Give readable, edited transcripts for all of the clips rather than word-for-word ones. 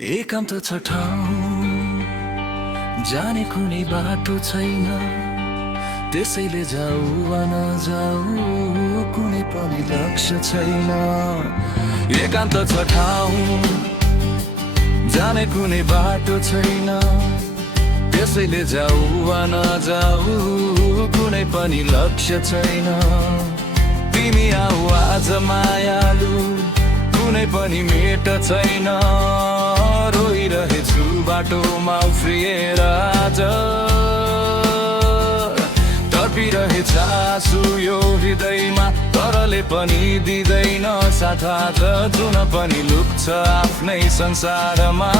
एकान्त छ ठाउँ जाने कुनै बाटो छैन, त्यसैले जाऊ वा नजाऊ कुनै पनि लक्ष्य छैन। एकान्त छ ठाउँ जाने कुनै बाटो छैन, त्यसैले जाऊ वा नजाऊ कुनै पनि लक्ष्य छैन। तिमी आऊ आज मायालु, कुनै पनि मेट छैन। रोइरहेछु बाटोमा उफ्रिएर आज, तर्पिरहेछ आँसु यो हृदयमा, तरले पनि दिँदैन साथ आज। जुन पनि लुक्छ आफ्नै संसारमा,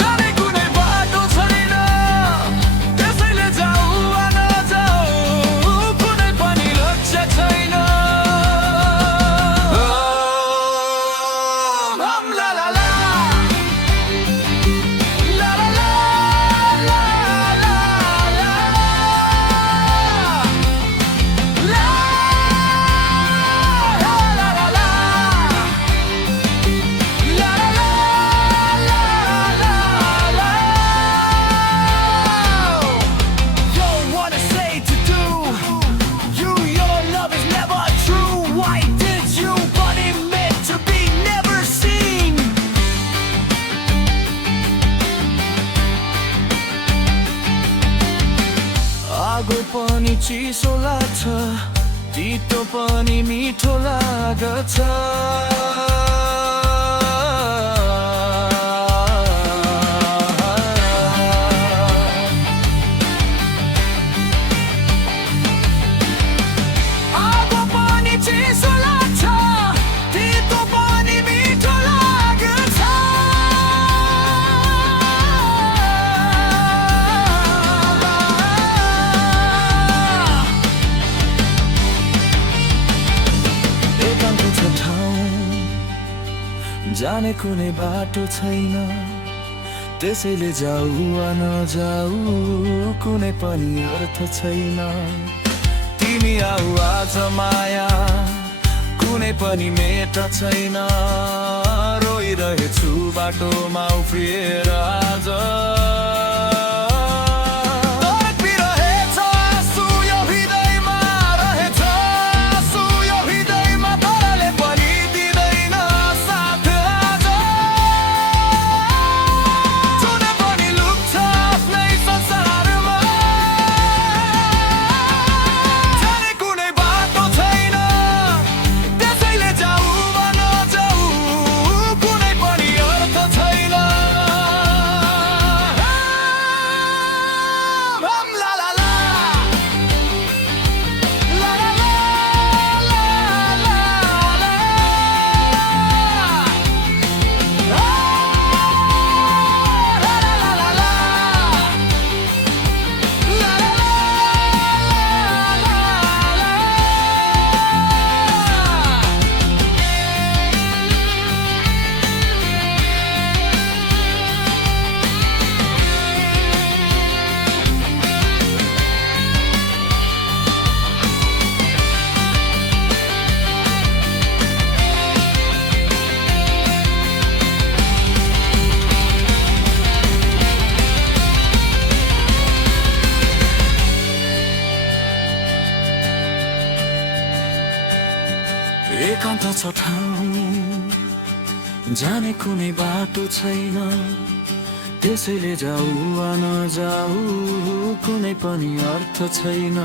जाने कुनै बाटो छैन, त्यसैले जाऊ वा नजाऊ कुनै पनि लक्ष्य छैन। आगो पनि चिसो लाग्छ, तितो पनि मिठो लाग्छ। आगो पनि चिसो लाग्छ, तितो पनि मिठो लाग्छ। जाने कुनै बाटो छैन, त्यसैले जाऊ वा नजाऊ कुनै पनि अर्थ छैन। तिमी आऊ आज माया, कुनै पनि मेट छैन। रोइरहेछु बाटोमा उफ्रिएर आज, एकान्त छ ठाउँ जाने कुनै बाटो छैन, त्यसैले जाऊ वा नजाऊ कुनै पनि अर्थ छैन।